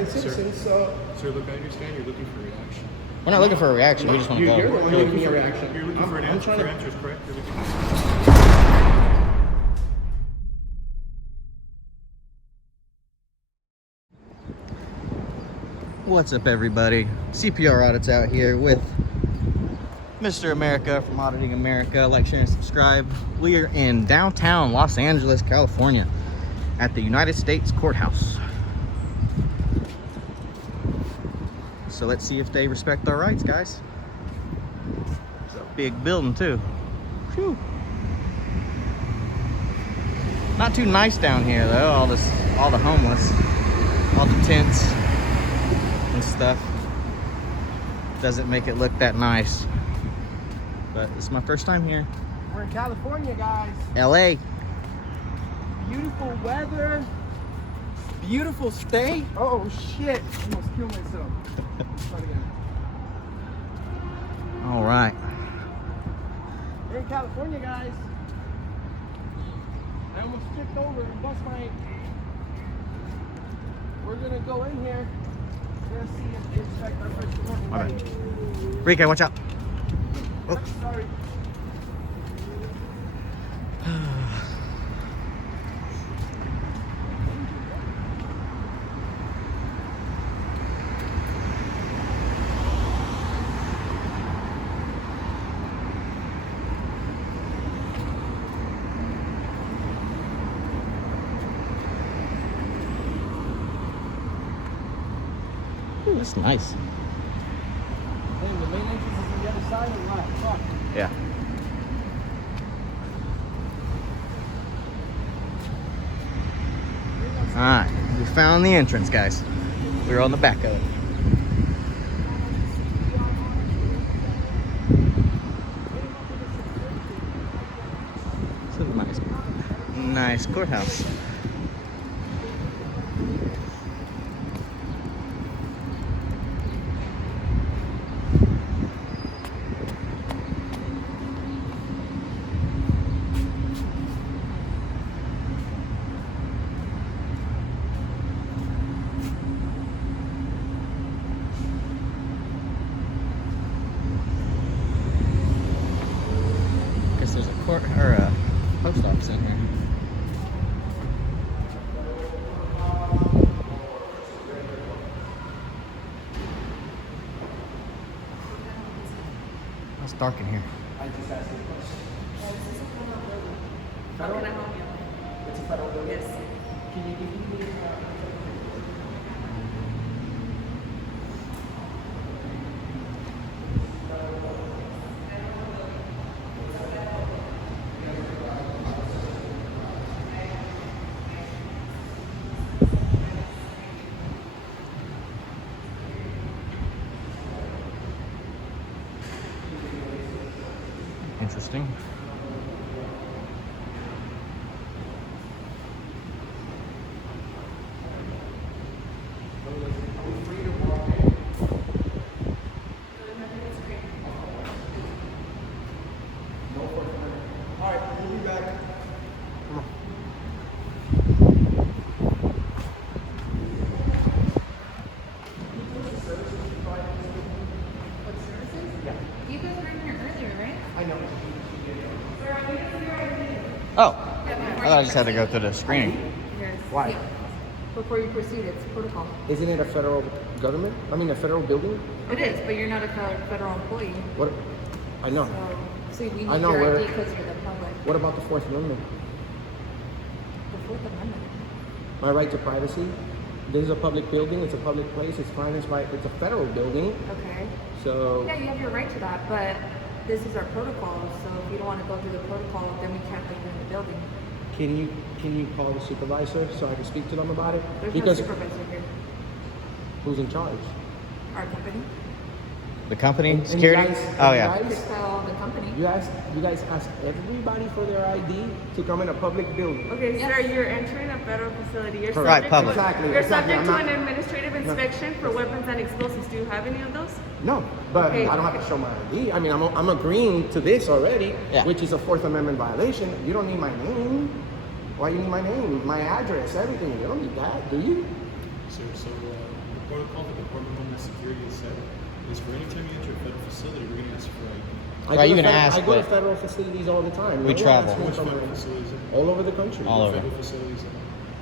American citizens. Sir, look, I understand you're looking for a reaction. We're not looking for a reaction. We just want to You're go. the one giving me a reaction. You're looking for an answer, for answers, correct? You're looking What's up, everybody? CPR Audits out here with Mr. America from Auditing America. Like, share, and subscribe. We are in downtown Los Angeles, California at the United States Courthouse. So let's see if they respect our rights, guys. It's a big building too. Whew. Not too nice down here though. All the homeless, all the tents and stuff. Doesn't make it look that nice. But this is my first time here. We're in California, guys. LA. Beautiful weather. Beautiful state. Oh shit! I almost killed myself. Start again. All right. We're in California, guys. I almost tripped over and bust my. We're gonna go in here. We're gonna see if they respect our First Amendment. My bad. Rico, watch out. Oh. Sorry. Ooh, that's nice. Hey, the main entrance is on the other side or what? Fuck. Yeah. All right, we found the entrance, guys. We're on the back of it. This is a nice courthouse. There's a court or a post office in here. It's dark in here. I just asked you a question. How can I help you? It's a federal building. Yes. Can you give me Interesting. All right, we'll be back. Come on. You guys were in here earlier, right? I know. Oh, I thought I just had to go through the screening. Yes. Why? Yeah. Before you proceed, it's protocol. Isn't it a federal government? I mean, a federal building? It is, but you're not a federal employee. What? I know. So we I need know your where- ID because you're the public. What about the Fourth Amendment? The Fourth Amendment. My right to privacy. This is a public building. It's a public place. It's fine. It's right. It's a federal building. Okay. So Yeah, you have your right to that, but this is our protocol. So if you don't want to go through the protocol, then we can't leave you in the building. can you call the supervisor so I can speak to them about it? There's Because no supervisor here. who's in charge? Our company. The company? And Security? you guys, Oh, you yeah. You guys- tell the company. You guys ask everybody for their ID to come in a public building. Okay, Yes. sir, you're entering a federal facility. You're Right, subject public. to Exactly, You're exactly. subject to I'm an not- administrative inspection for weapons and explosives. Do you have any of those? No, but Okay. I don't have to show my ID. I mean, I'm agreeing to this already, Yeah. which is a Fourth Amendment violation. You don't need my name. Why you need my name, my address, everything? You don't need that, do you? So protocol the Department of Homeland Security has set is for any time you enter a federal facility, we're going to ask you for ID. Right, you can ask, I go to but federal facilities all the time. we No one travel. asks me Which for federal my- facilities? all over the country. All over. Federal facilities.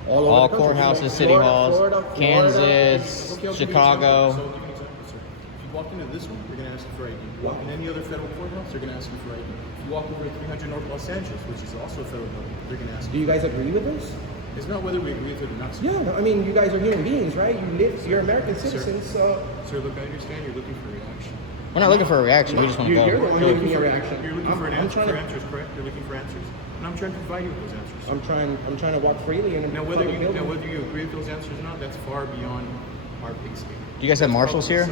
All over All the country. courthouses, city halls, Kansas, Okay, I'll give you an Chicago. example. So I'll give you an example, sir. If you walk into this one, they're going to ask you for ID. You walk in any other federal courthouse, they're going to ask you for ID. If you walk over to 300 North Los Angeles, which is also a federal building, they're going to ask Do you. you guys agree with this? It's not whether we agree with it or not, sir. Yeah, I mean, you guys are human beings, right? You live, you're American citizens, so Sir, look, I understand you're looking for a reaction. We're not looking for a reaction. We just want to You're go. the one giving me a reaction. You're looking for I'm trying to- answers, correct? You're looking for answers, and I'm trying to provide you with those answers. I'm trying to walk freely in a Now, whether public building. you agree with those answers or not, that's far beyond our pay scale. Do you guys have marshals here?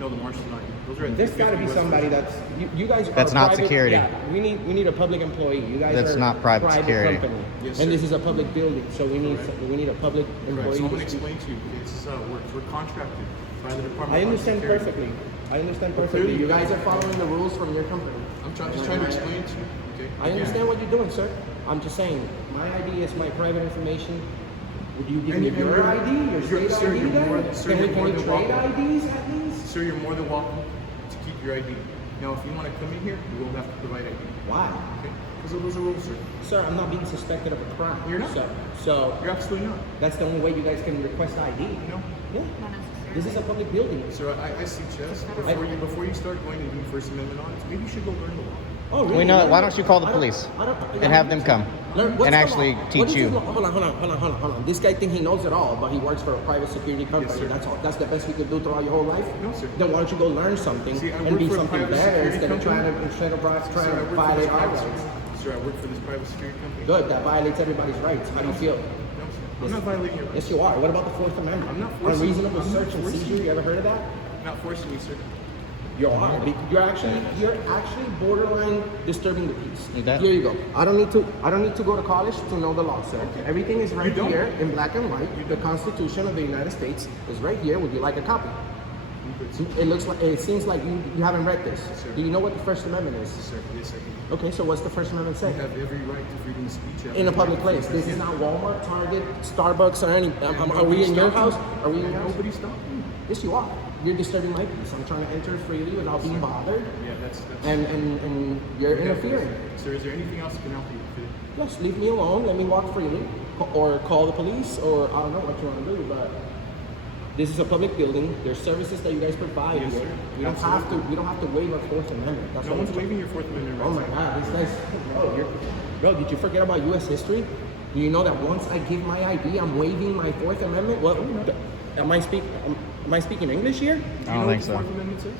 No, the marshals not here. Those are at There's got to be 350 West somebody Virginia. that's you guys. That's are not private, security. Yeah, we need a public employee. You guys That's are not private security. company, Yes, and sir. this is a public building, so we need a public Correct. employee. So I'm going to to speak. explain to you. This is how it works. We're contracted by the Department I of understand Homeland Security. perfectly. I understand Well, perfectly. clearly You guys are following the rules from your company. I'm just trying to explain to you. Okay. I understand what you're doing, sir. I'm just saying, my ID is my private information. Would you give me And your you're- ID, your state sir, ID? you're then? more- sir, Can we you're more than trade welcome. IDs at least? Sir, you're more than welcome to keep your ID. Now, if you want to come in here, you will have to provide ID. Why? Okay? Because those are rules, sir. Sir, I'm not being suspected of a crime. You're not. Sir. So You're absolutely not. that's the only way you guys can request ID. No. Yeah. Not necessarily. This is a public building. Sir, I suggest before you start going and doing First Amendment audits, maybe you should go learn the law. Oh, really? We know it. Why don't you call the police and have them come What's and the actually law? What teach is you? the law? Hold on. This guy thinks he knows it all, but he works for a private security company. sir. That's all. That's the best we could do throughout your whole life. No, sir. Then why don't you go learn something See, I and work be for a something private better security instead of company. trying to Sir, I work for violate this our private rights? Sir, I work for this private security company. Good. That violates everybody's rights. How do you feel? No, sir. I'm not violating your rights. Yes, you are. What about the Fourth Amendment? I'm not forcing you. Unreasonable I'm not search and forcing seizure. You ever heard of that? I'm not forcing you, sir. You are. You're actually borderline disturbing the peace. Like that? Here you go. I don't need to go to college to know the law, sir. Everything is right You don't? here in black and white. The Constitution of the United States is right here. Would you like a copy? It seems like you haven't read this. Sir. Do you know what the First Amendment is? Sir, yes, I do. Okay, so what's the First Amendment say? You have every right to freedom of speech. You have In a every public right to place. freedom This is of not Walmart, Target, Starbucks, or any. Are we Nobody's in your stopping house? you. Are we in your house? Nobody's stopping you. Yes, you are. You're disturbing my peace. I'm trying to enter freely without being bothered, Yeah, that's and you're interfering. Sir, is there anything else I can help you with? Yes, leave me alone. Let me walk freely, or call the police, or I don't know what you want to do. But this is a public building. There's services that you guys provide Yes, here. sir. We don't have to. We don't have to waive our Fourth Amendment. That's No what one's I'm waiving your Fourth Amendment rights. Oh my God, this guy's. Bro, did you forget about U.S. history? Do you know that once I give my ID, I'm waiving my Fourth Amendment? Well, am I speaking English here? I don't think so. What the Fourth Amendment says?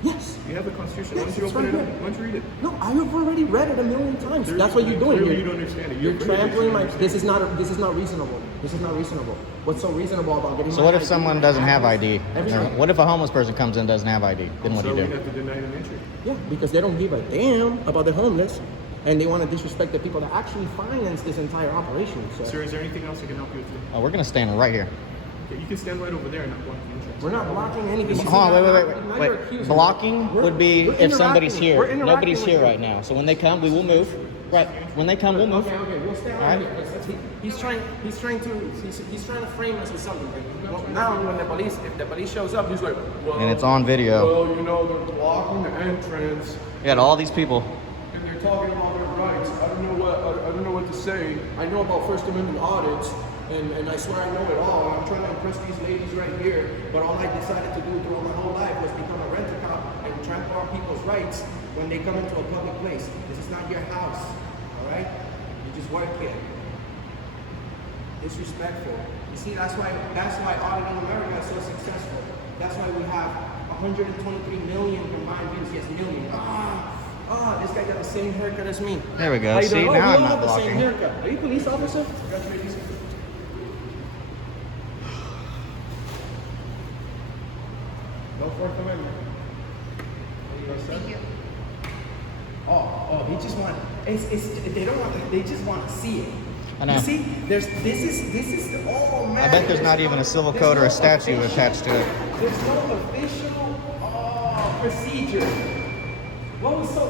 Yes. You have the Constitution. Yes, Why don't you it's open right it up? here. Why don't you read it? No, I have already read it a million times. That's what you're doing Clearly here. you don't understand it. You're You're afraid trampling you my. don't This is not reasonable. This is not reasonable. What's so reasonable about getting? So my what if ID? someone doesn't have ID? Everything. What if a homeless person comes in and doesn't have ID? Then what do So you we do? have to deny them entry. Yeah, because they don't give a damn about the homeless, and they want to disrespect the people that actually finance this entire operation. So Sir, is there anything else I can help you with? Oh, we're gonna stand right here. Okay, you can stand right over there and not block the entrance. we're not blocking anything. Hold on, Now you're wait. accusing me. Blocking We're- would be we're if somebody's interacting. We're here. interacting Nobody's with here you. right now. So when they come, we will move. Right. When they come, we'll move. Okay, we'll stay All right right. here. He's trying to frame us with something. Well, now, when if the police shows up, he's like, well, And it's on video. Well, you know, they're blocking the entrance, We got all these people. and they're talking about their rights. I don't know what to say. I know about First Amendment audits, and I swear I know it all. I'm trying to impress these ladies right here, but all I decided to do throughout my whole life was become a rent-a-cop and trample on people's rights when they come into a public place. This is not your house, all right? You just work here. Disrespectful. You see, that's why Auditing America is so successful. That's why we have 123 million combined views. Yes, million. This guy got the same haircut as me. There we go. How you See, doing? now we I'm all not have the same blocking. haircut. Are you a police officer? No Fourth Amendment. Thank you. Oh, he just want. They don't want. They just want to see it. I know. You see, this is the. Oh man. I bet there's not even a civil code or a statute attached to it. There's no official procedure. What was so?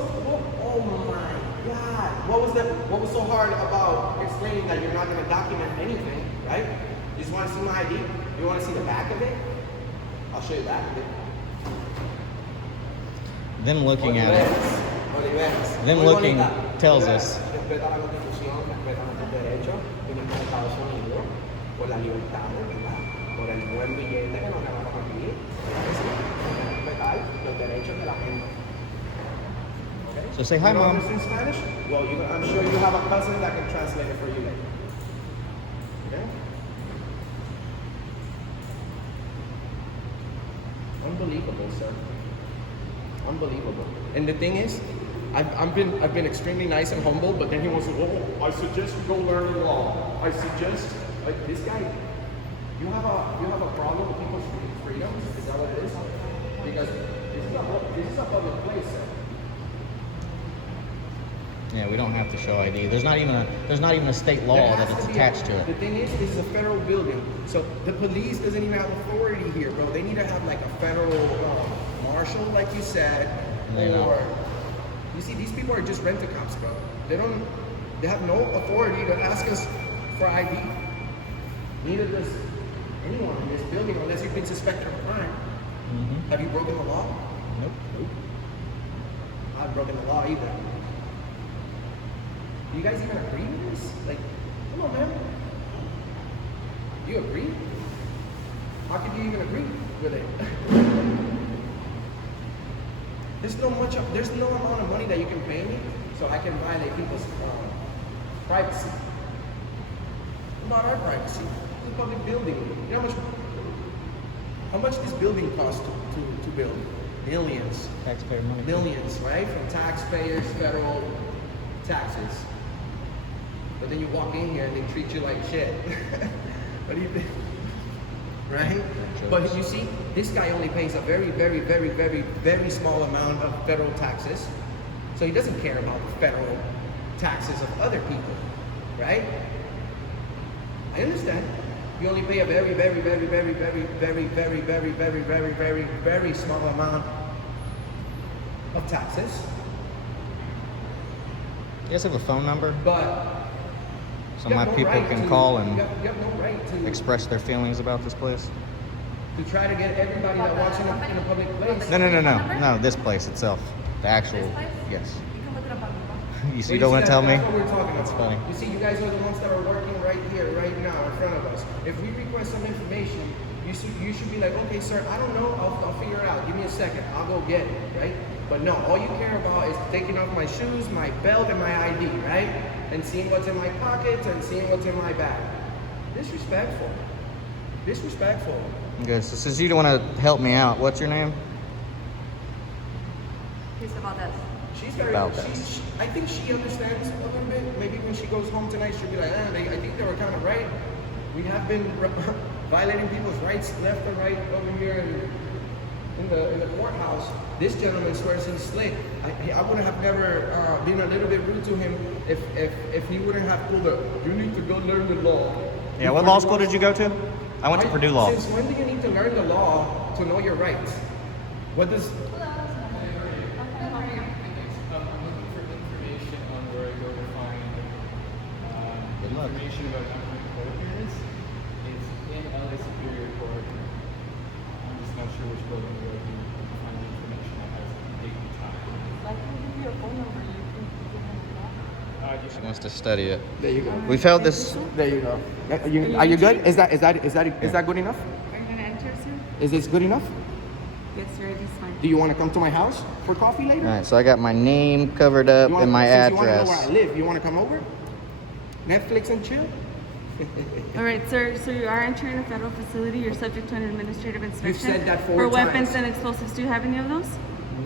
Oh my God! What was so hard about explaining that you're not going to document anything, right? You just want to see my ID. You want to see the back of it. I'll show you that. Them looking at it, Oliveras. them Muy looking bonita. tells Oliveras. us. Respeta la Constitución, respeta nuestros derechos, vinimos a Estados Unidos por la libertad, ¿verdad? Por el buen billete que nos ganamos aquí. ¿Verdad que sí? Hay que respetar los derechos de la gente. Okay? So say hi, You don't Mom. understand Spanish? Well, I'm sure you have a cousin that can translate it for you later. Okay? Unbelievable, sir. Unbelievable. And the thing is, I've been extremely nice and humble, but then he wants to, oh, I suggest you go learn the law. I suggest, like this guy, you have a problem with people's freedoms? Is that what it is? Because this is a public place, sir. Yeah, we don't have to show ID. There's not even a state law There that has it's to be attached to The it. thing is, this is a federal building, so the police doesn't even have authority here, bro. They need to have like a federal marshal, like you said, They don't. or you see, these people are just rent-a-cops, bro. They have no authority to ask us for ID. Neither does anyone in this building, unless you've been suspected of a crime. Mm-hmm. Have you broken the law? Nope. I haven't broken the law either. Do you guys even agree with this? Like, come on, man. Do you agree? How could you even agree with it? There's no amount of money that you can pay me so I can violate people's privacy. What about our privacy? It's a public building. You know how much this building costs to build? Millions. Taxpayer money. Millions, right? From taxpayers, federal taxes. But then you walk in here and they treat you like shit. What do you think? Right? But you see, this guy only pays a very, very, very, very, very small amount of federal taxes. So he doesn't care about the federal taxes of other people, right? I understand. You only pay a very, very, very, very, very, very, very, very, very, very, very, very small amount of taxes. You guys have a phone number But so you my have no people right can to- call and you have no right to express their feelings about this place? try to get everybody that walks in a public place. No, this place itself. The actual, This place? yes. You can look it up on Google. You So don't want to tell me? That's what we're talking That's about. funny. You see, you guys are the ones that are working right here, right now, in front of us. If we request some information, you should be like, okay, sir, I don't know, I'll figure it out. Give me a second, I'll go get it, right? But no, all you care about is taking off my shoes, my belt, and my ID, right? And seeing what's in my pockets and seeing what's in my bag. Disrespectful. Disrespectful. Okay, so since you don't want to help me out, what's your name? Here's about this. She's very. About that. I think she understands a little bit. Maybe when she goes home tonight, she'll be like, I think they were kind of right. We have been violating people's rights left and right over here in the courthouse. This gentleman swears he's slick. I would have never been a little bit rude to him if he wouldn't have pulled up. You need to go learn the law. Yeah, what law school did you go to? I went to Purdue Law. Since when do you need to learn the law to know your rights? What does? I'm looking for information on where I go to find Good luck. information about government court appearance. It's in LA Superior Court. I'm just not sure which building to go to find the information that has date and time. I can give you a phone number. You can have it. She wants to study it. There you go. We've held this. There you go. Are you good? Is that good enough? Are you gonna enter, sir? Is this good enough? Yes, sir. It is fine. Do you want to come to my house for coffee later? All right, so I got my name covered up You and my since you want to know where I address. live, you want to come over? Netflix and chill? All right, sir. So you are entering a federal facility. You're subject to an administrative inspection. said that for 4 weapons times. and explosives. Do you have any of those?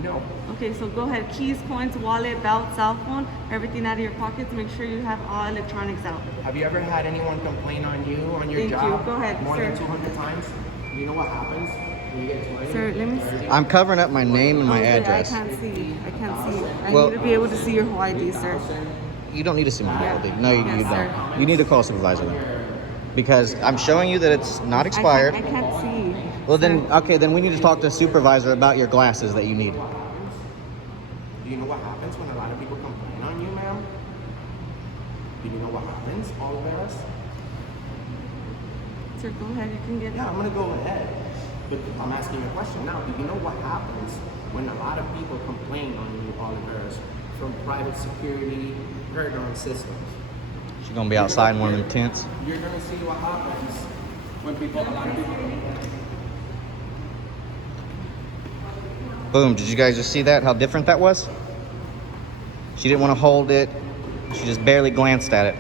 No. Okay, so go ahead. Keys, coins, wallet, belt, cell phone, everything out of your pockets. Make sure you have all electronics out. Have you ever had anyone complain on you, on your Thank you. job? Go ahead, More than sir. 200 times? You know what happens when you get 20? Sir, let me see. I'm covering up my name and my Okay, address. I can't see. I can't see. I Well- need to be able to see your whole ID, sir. You don't need to see my Yeah. ID. No, you Yes, sir. don't. You need to call a supervisor then. Because I'm showing you that it's not expired. I can't see. Well then, Sir. okay, then we need to talk to a supervisor about your glasses that you need. Do you know what happens when a lot of people complain on you, ma'am? Do you know what happens, all of us? Sir, go ahead. You can get. Yeah, I'm gonna go ahead. But I'm asking you a question now. Do you know what happens when a lot of people complain on you, Oliveras, from private security, paragon systems? She's gonna be outside in one of them tents. You're gonna see what happens when a lot of people complain. Boom, did you guys just see that? How different that was? She didn't want to hold it. She just barely glanced at it.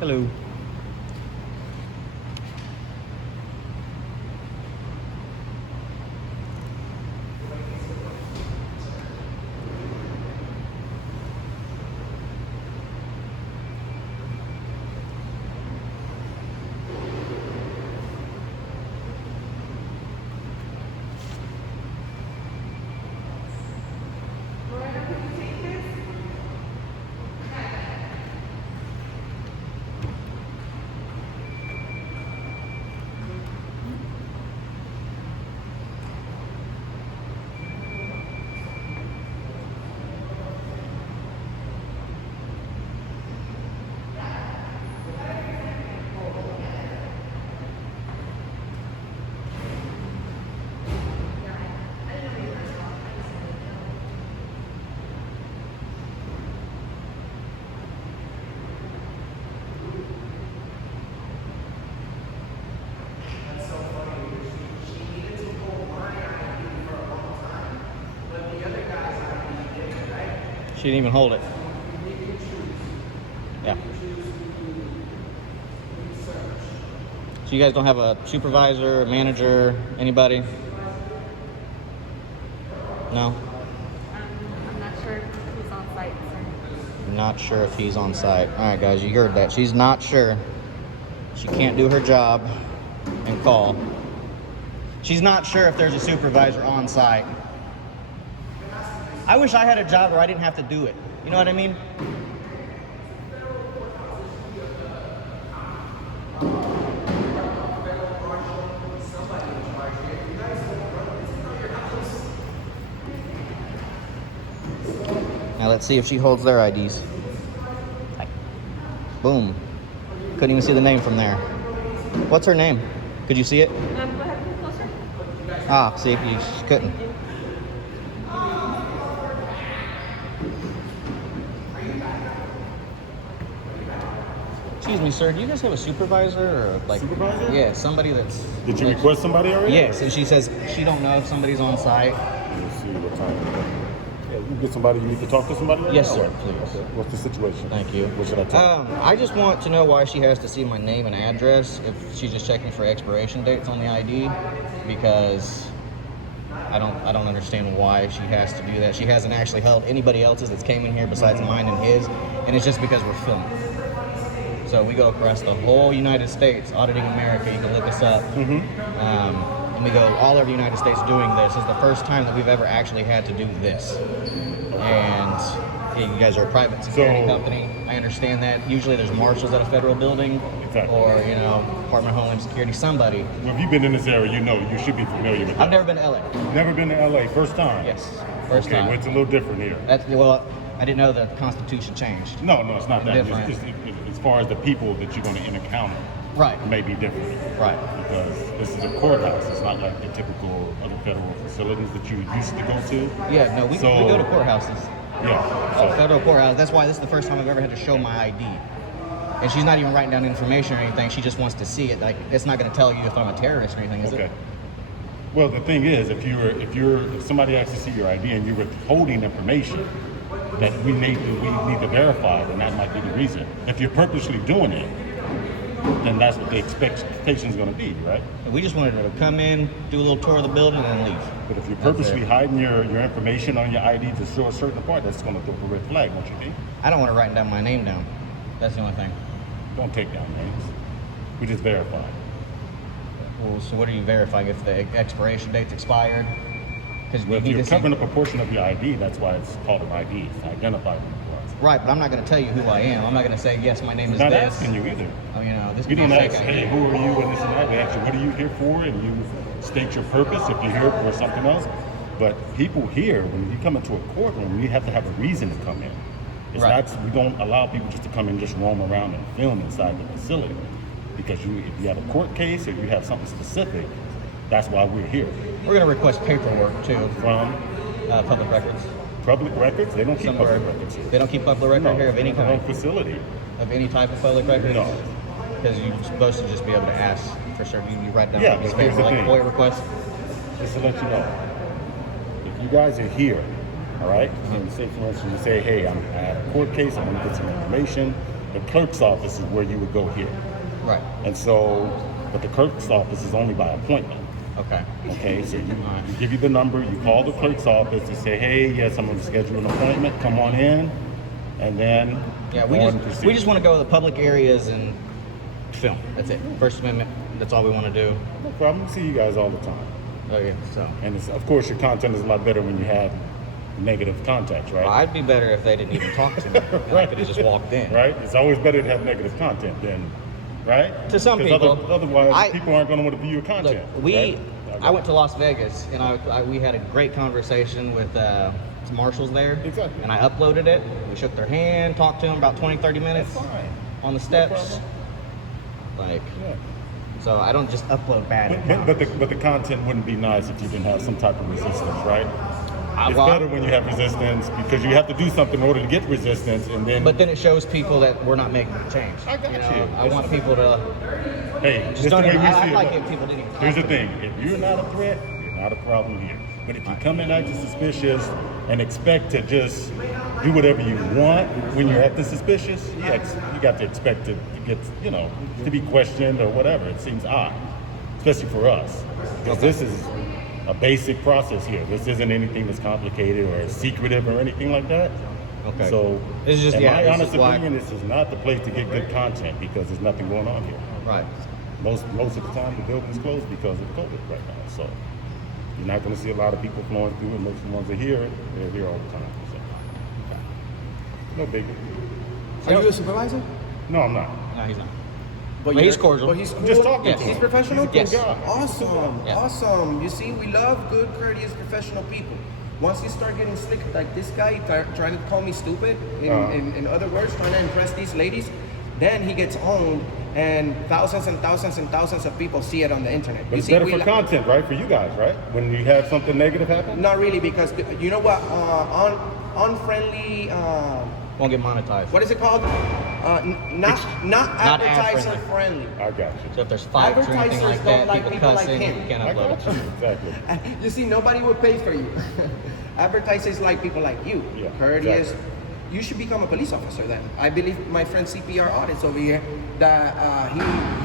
Hello. She didn't even hold it. Yeah. So you guys don't have a supervisor, manager, anybody? No? I'm not sure who's on site, sir. Not sure if he's on site. All right, guys, you heard that. She's not sure. She can't do her job and call. She's not sure if there's a supervisor on site. I wish I had a job where I didn't have to do it. You know what I mean? Now let's see if she holds their IDs. Boom. Couldn't even see the name from there. What's her name? Could you see it? Go ahead, please, closer. Ah, see, you just couldn't. Excuse me, sir, do you guys have a supervisor or like... Supervisor? Yeah, somebody that's... Did you request somebody already? Yes, and she says she don't know if somebody's on site. Let's see what time. Yeah, you get somebody, you need to talk to somebody right Yes, now? sir, please. Okay. What's the situation? Thank you. What should I tell you? I just want to know why she has to see my name and address if she's just checking for expiration dates on the ID, because I don't understand why she has to do that. She hasn't actually held anybody else's that's came in here besides mine and his, and it's just because we're filming. So we go across the whole United States, Auditing America. You can look us up. And we go all over the United States doing this. This is the first time that we've ever actually had to do this. And you guys are a private security company. I understand that. Usually there's marshals at a federal building, Exactly. or you know, Department of Homeland Security, somebody. Well, if you've been in this area, you know, you should be familiar with that. I've never been to LA. Never been to LA, first time? Yes, first Okay, time. well, it's a little different here. That's well, I didn't know the Constitution changed. No, it's not that. Different. As far as the people that you're going to encounter, Right. may be different. Right. Because this is a courthouse. It's not like the typical other federal facilities that you used to go to. Yeah, no, we go to courthouses. Yeah. So, Federal courthouse. That's why this is the first time I've ever had to show my ID. And she's not even writing down information or anything. She just wants to see it. Like, it's not going to tell you if I'm a terrorist or anything, is okay. it? Well, the thing is, if somebody asks to see your ID and you're withholding information that we need to verify, then that might be the reason. If you're purposely doing it, then that's what the expectation is going to be, right? And we just wanted her to come in, do a little tour of the building, and then leave. But if you're That's purposely it. hiding your information on your ID to show a certain part, that's going to throw up a red flag, don't you think? I don't want to write down my name down. That's the only thing. Don't take down names. We just verify. Well, so what are you verifying? If the expiration date's expired? Because Well, if you're covering up a portion of your ID, that's why it's called an ID. It's to identify who you are. Right, but I'm not going to tell you who I am. I'm not going to say, yes, my name is Not this. asking you either. Oh, you know, this You could don't be ask, fake hey, ID. who are you and this and that. They ask you, what are you here for? And you state your purpose if you're here for something else. But people here, when you come into a courtroom, you have to have a reason to come in. It's Right. not, we don't allow people just to come in, just roam around and film inside the facility. Because if you have a court case or you have something specific, that's why we're here. We're going to request paperwork, too, From public records. public records, they don't keep Somewhere. public records here. They don't keep public record here of any Their own kind? facility. Of any type of public record? No. Because you're supposed to just be able to ask for certain. You write down Yeah, a piece of but here's paper the like thing. FOIA request. Just to let you know, if you guys are here, all right, and say for instance, you say, hey, I have a court case, I want to get some information, the clerk's office is where you would go here. Right. And so, but the clerk's office is only by appointment. Okay. Okay, so you give you the number, you call the clerk's office, you say, hey, yes, I'm going to schedule an appointment, come on in, and then Yeah, go on and proceed. we just want to go to the public areas and film. That's it. First Amendment. That's all we want to do. No problem, we see you guys all the time. Okay, so And it's, of course, your content is a lot better when you have negative contacts, right? I'd be better if they didn't even talk to me. And I could have just walked in. Right? It's always better to have negative content than, right? To some 'Cause people. Otherwise, people aren't going to want to view your Look, content. right? I went to Las Vegas and we had a great conversation with some marshals there. Exactly. And I uploaded it. We shook their hand, talked to them about 20, 30 minutes That's fine. on the steps. Like, Yeah. so I don't just upload bad. But the content wouldn't be nice if you didn't have some type of resistance, right? It's well, better when you have resistance because you have to do something in order to get resistance, and then. But then it shows people that we're not making a change. I got you. I want people to hey, just just the don't way even. we I see like it. it. People didn't even. Here's the thing: if you're not a threat, you're not a problem here. But if you come in acting suspicious and expect to just do whatever you want when you're acting suspicious, you got to expect to get, to be questioned or whatever. It seems odd, especially for us, because this is a basic process here. This isn't anything that's complicated or secretive or anything like that. Okay. So, This is just- in yeah, my this honest is why- opinion, this is not the place to get good content because there's nothing going on here. Right. Most of the time, the building's closed because of COVID right now. So you're not going to see a lot of people flowing through, and most of the ones that are here, they're here all the time. So no biggie. Are you a supervisor? No, I'm not. No, he's not. But he's you're- cordial. But he's cool. Just talking Yes. to He's him. professional. Yes. Awesome. Yeah. Awesome. You see, we love good, courteous, professional people. Once you start getting slick, like this guy trying to call me stupid, in other words, trying to impress these ladies, then he gets owned, and thousands and thousands and thousands of people see it on the internet. But it's better for content, right? For you guys, right? When you have something negative happen. Not really, because you know what? Unfriendly. Won't get monetized. What is it called? Not Not advertiser ad friendly. I got you. So if there's fights or anything Advertisers like don't that, like people people like cussing, him. you can't I upload got it. you. Exactly. You see, nobody would pay for you. Advertisers like people like you, Yeah, courteous. exactly. You should become a police officer then. I believe my friend CPR Audits over here that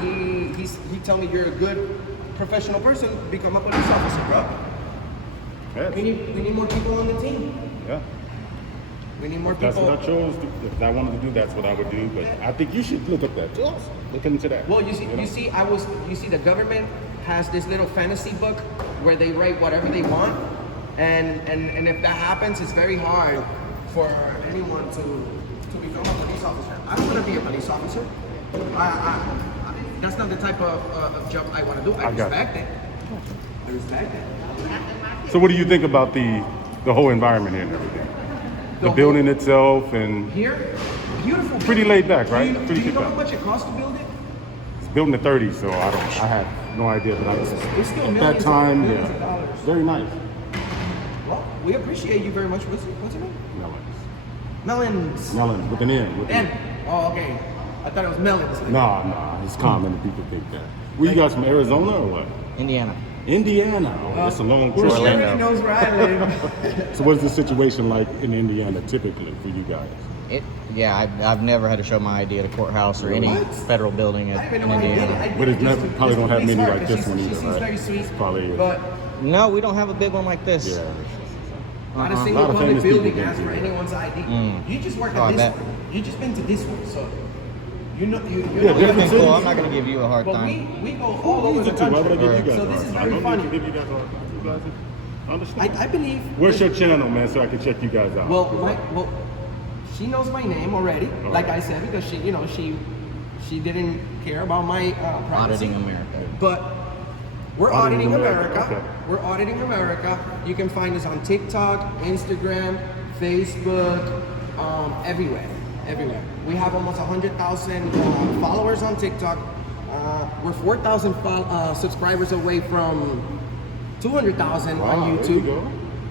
he tell me you're a good professional person. Become a police officer, bro. Yeah. We need more people on the team. Yeah. We need more That's people. what I chose. If I wanted to do, that's what I would do. But I think you should look up that. Just look into that. Well, you see, know? the government has this little fantasy book where they write whatever they want, and if that happens, it's very hard for anyone to become a police officer. I don't want to be a police officer. That's not the type of job I want to do. I got respect it. I respect it. So what do you think about the whole environment here and everything? The building itself and Here, beautiful. pretty laid back, right? Do Pretty you know laid how back. much it costs to build it? It's built in the 30s, so I have no idea, but It's still at millions that time, millions of yeah, dollars. very nice. Well, we appreciate you very much. What's your name? Melons. Melon with an N. With an And oh, okay. I thought it was melons. Nah, it's common that people think that. Were you guys from Arizona or what? Indiana. Indiana. Oh, that's a long Well, trip. she Orlando. already knows where I live. So what is the situation like in Indiana typically for you guys? I've never had to show my ID at a courthouse or any What? federal building I in didn't even know I did it. Indiana. I did But it it's just not, to- probably just don't to have please many her, like 'cause this one she either, seems right? very sweet. It's probably But No, we don't have a big one like this. yeah. not a A single lot of public famous people building been asks for through that. anyone's ID. You just worked Oh, I at this bet. one. You just been to this one, so you know you Yeah, know different Okay, cities. cool. I'm not gonna give you a hard But time. we go all over the Why would I country. give you guys So a this hard is time? very I don't funny. need to give you guys a hard time. You guys understand? I believe. Where's your channel, man, so I can check you guys out? Well, she knows my name already. All Like right. I said, because she didn't care about my privacy. Auditing America. But we're Auditing auditing America, America. okay. We're auditing America. You can find us on TikTok, Instagram, Facebook, everywhere. Everywhere. We have almost 100,000 followers on TikTok. We're 4,000 subscribers away from 200,000 Wow, on there you YouTube. go.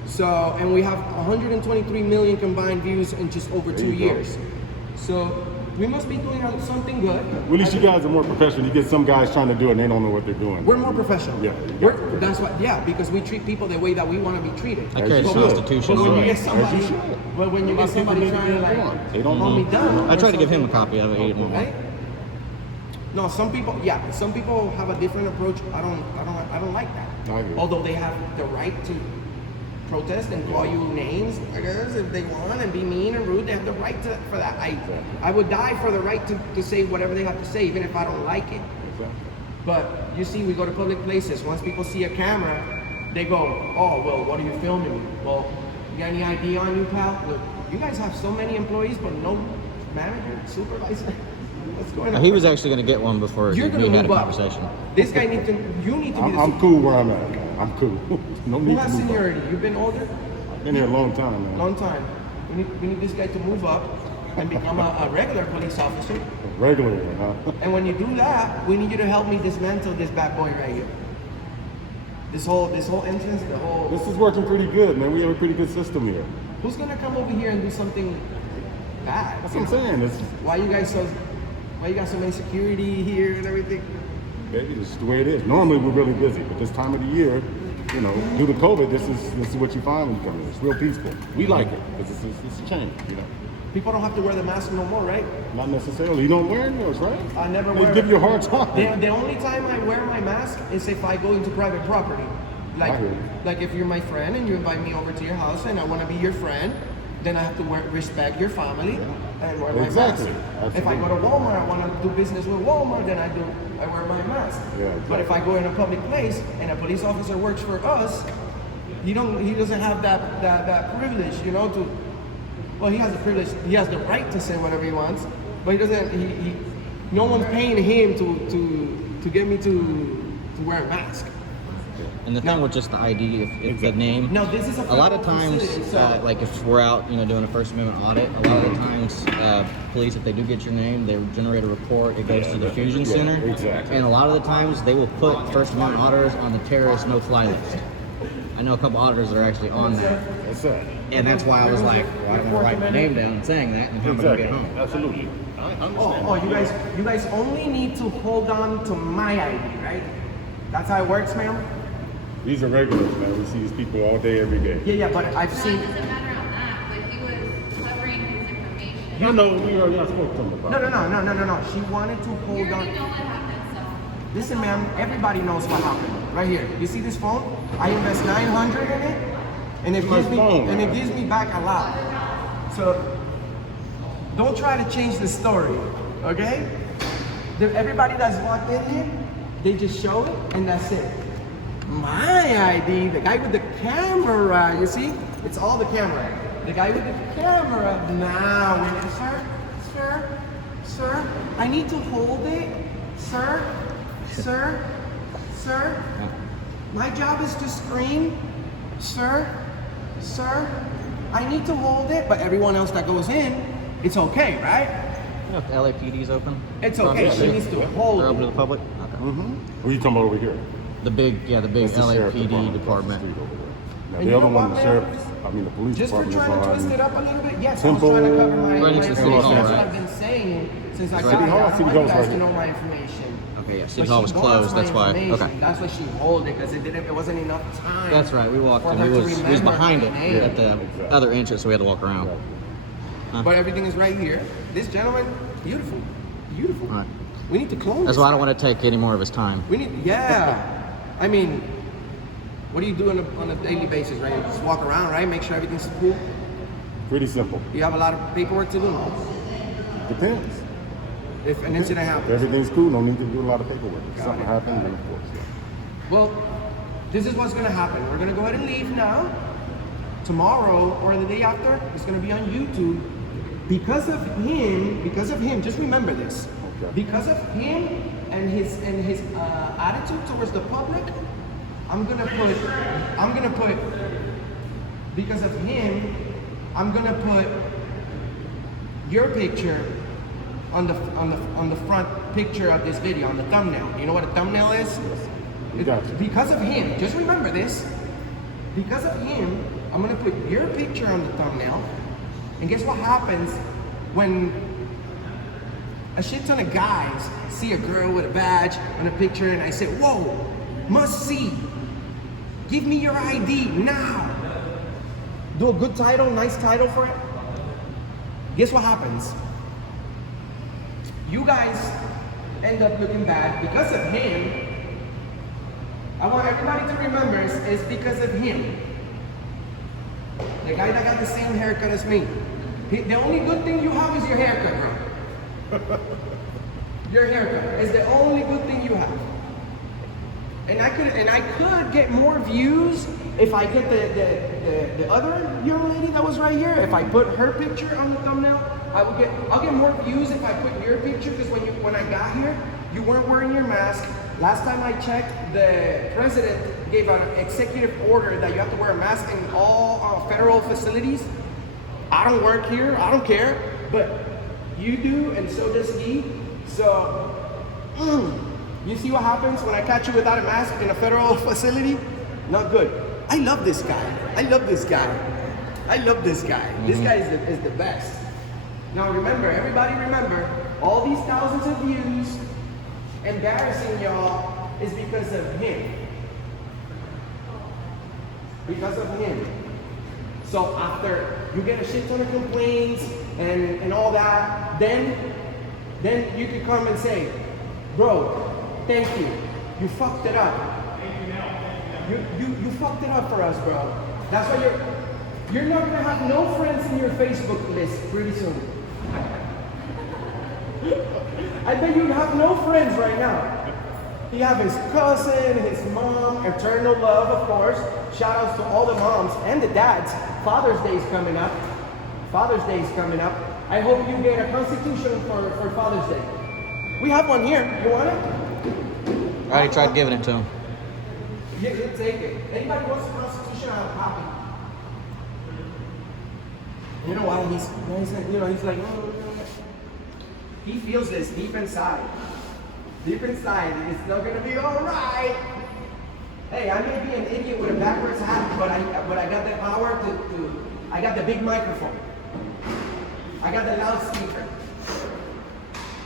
So, and we have 123 million combined views in just over There 2 you go. years. So, we must be doing something good. Well, at least you guys are more professional. You get some guys trying to do it and they don't know what they're doing. We're more professional. Yeah. That's what. Yeah, because we treat people the way that we want to be treated. I As carry you the should. Constitution. But when you on get me. somebody, As you should. but when you A lot get of people somebody need to trying to be like informed. They don't hold me know. down, I or tried to give him a something, copy of it. He didn't want right? one. No, some people have a different approach. I don't like that. I agree. Although they have the right to protest and call you names, I guess, if they want, and be mean and rude, they have the right for that. I would die for the right to say whatever they have to say, even if I don't like it. Exactly. But you see, we go to public places. Once people see a camera, they go, "Oh, well, what are you filming? Well, you got any ID on you, pal? Look, you guys have so many employees, but no manager, supervisor. What's going on?" He was actually gonna get one before You're we gonna had a move up. conversation. This guy needs to. You need to be the. I'm cool where I'm at. I'm cool. No Who need has to move seniority? You've been older, up. Been here a long time, man. long time. We need this guy to move up and become a regular police officer. Regularly, huh? And when you do that, we need you to help me dismantle this bad boy right here. This whole entrance, the whole. This is working pretty good, man. We have a pretty good system here. Who's gonna come over here and do something bad? That's what I'm saying. This is, Why you got so many security here and everything? baby, this is the way it is. Normally we're really busy, but this time of the year, you know, due to COVID, this is what you find when you come here. It's real peaceful. We like it because it's a change, you know. People don't have to wear the mask no more, right? Not necessarily. You don't wear yours, right? I never They wear give it. you a hard time. The only time I wear my mask is if I go into private property. I hear you. Like if you're my friend and you invite me over to your house and I want to be your friend, then I have to respect your family and wear my Exactly. mask. If I go to Walmart, I want to do business with Walmart, then I wear my mask. Yeah, exactly. But if I go in a public place and a police officer works for us, he doesn't have that privilege, you know, to. Well, he has the privilege. He has the right to say whatever he wants, but he doesn't. No one's paying him to get me to wear a mask. And the thing with just the ID, if the name. No, this is a lot of federal times, facility, so- like if we're out, doing a First Amendment audit, a lot of the times, police, if they do get your name, they generate a report. It goes to the Fusion Center. exactly. And a lot of the times, they will put First Amendment auditors on the terrorist no-fly list. I know a couple auditors that are actually on there, That's it. and that's why I was like, well, I'm gonna write my name down saying that, and how am I gonna Exactly. get home? Absolutely. I understand. You guys only need to hold on to my ID, right? That's how it works, ma'am? These are regulars, man. We see these people all day, every day. Yeah, but I've No, seen. it doesn't matter on that, but he was covering his information. You know, we already spoke to them about No. She wanted to You hold already on. know what happened, so. Listen, ma'am, everybody knows what happened. Right here. You see this phone? I invest 900 in it, and it It's my gives me phone, and it man. gives me back a lot. So don't try to change the story, okay? Everybody that's walked in here, they just show it, and that's it. My ID, the guy with the camera, you see? It's all the camera. The guy with the camera. Now, sir, Sir, I need to hold it. Sir, sir, sir. My job is to scream. Sir, sir, I need to hold it. But everyone else that goes in, it's okay, right? You know if the LAPD's open? It's okay. She needs to hold They're open to it. the public? Okay. What are you talking about over here? The big That's the sheriff LAPD across the department. street over there. Now, And the you other know one, what, the man? sheriff, I mean, the police Just for department trying to twist it is up a little bit, yes, Temple, I was trying to cover my right next to City information. Hall, That's right? what I've been saying since I City got here. Hall, I City want Hall's you guys right to know here. my information. Okay, yeah, City But Hall she was wants closed, my that's why. information. Okay. That's why she hold it, because it wasn't enough time. That's right, we walked for in. her He to was remember behind my it name. at the other entrance, so we had to walk around. But everything is right here. This gentleman, beautiful, beautiful. Right. We need to clone. That's this why I don't guy. want to take any more of his time. We need, yeah. I mean, what do you do on a daily basis, right? Just walk around, right? Make sure everything's cool. Pretty simple. You have a lot of paperwork to do. Depends. If an incident If happens. everything's cool, no need to do a lot of paperwork. If Got something it. happens, then of course. Yeah. Well, this is what's gonna happen. We're gonna go ahead and leave now. Tomorrow or the day after, it's gonna be on YouTube. Because of him, just remember this. Okay. Because of him and his attitude towards the public, I'm gonna put because of him, I'm gonna put your picture on the front picture of this video, on the thumbnail. You know what a thumbnail is? We got you. Because of him, just remember this. Because of him, I'm gonna put your picture on the thumbnail. And guess what happens when a shit ton of guys see a girl with a badge and a picture and I say, whoa, must see. Give me your ID now. Do a good title, nice title for it. Guess what happens? You guys end up looking bad because of him. I want everybody to remember it's because of him. The guy that got the same haircut as me. The only good thing you have is your haircut, bro. Your haircut is the only good thing you have. And I could get more views if I get the other young lady that was right here. If I put her picture on the thumbnail, I'll get more views if I put your picture, because when I got here, you weren't wearing your mask. Last time I checked, the president gave an executive order that you have to wear a mask in all federal facilities. I don't work here, I don't care, but you do, and so does he. So, you see what happens when I catch you without a mask in a federal facility? Not good. I love this guy. I love this guy. I love this guy. This guy is the best. Now remember, everybody remember, all these thousands of views embarrassing y'all is because of him. Because of him. So after you get a shit ton of complaints and all that, then you can come and say, bro, thank you. You fucked it up. You fucked it up for us, bro. That's why you're not gonna have no friends in your Facebook list pretty soon. I bet you have no friends right now. You have his cousin, his mom, eternal love, of course. Shout outs to all the moms and the dads. Father's Day is coming up. Father's Day is coming up. I hope you get a constitution for Father's Day. We have one here. You want it? I already tried giving it to him. You take it. Anybody wants a constitution? I have a copy. You know why he's like, he feels this deep inside. Deep inside, it's not gonna be all right. Hey, I may be an idiot with a backwards hat, but I got the power I got the big microphone. I got the loudspeaker.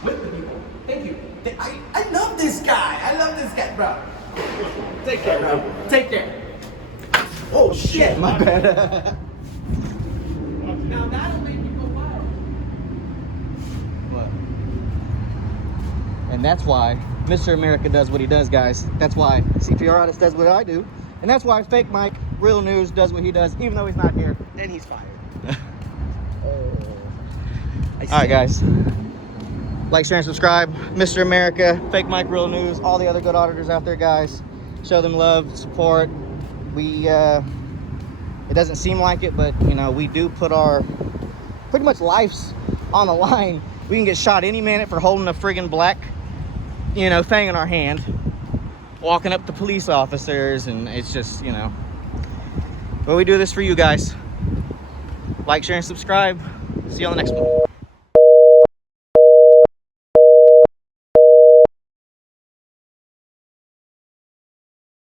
With the people. Thank you. I love this guy. I love this guy, bro. Take care, bro. Take care. Oh shit. My bad. Now that'll make you go viral. What? And that's why Mr. America does what he does, guys. That's why CPR Audit does what I do. And that's why Fake Mike, Real News, does what he does, even though he's not here. Then he's fired. All right, guys. Like, share, and subscribe. Mr. America, Fake Mike, Real News, all the other good auditors out there, guys. Show them love, support. It doesn't seem like it, but, you know, we do put our pretty much lives on the line We can get shot any minute for holding a friggin' black, you know, thing in our hand, walking up to police officers, and it's just, you know. But we do this for you guys. Like, share, and subscribe. See you on the next one.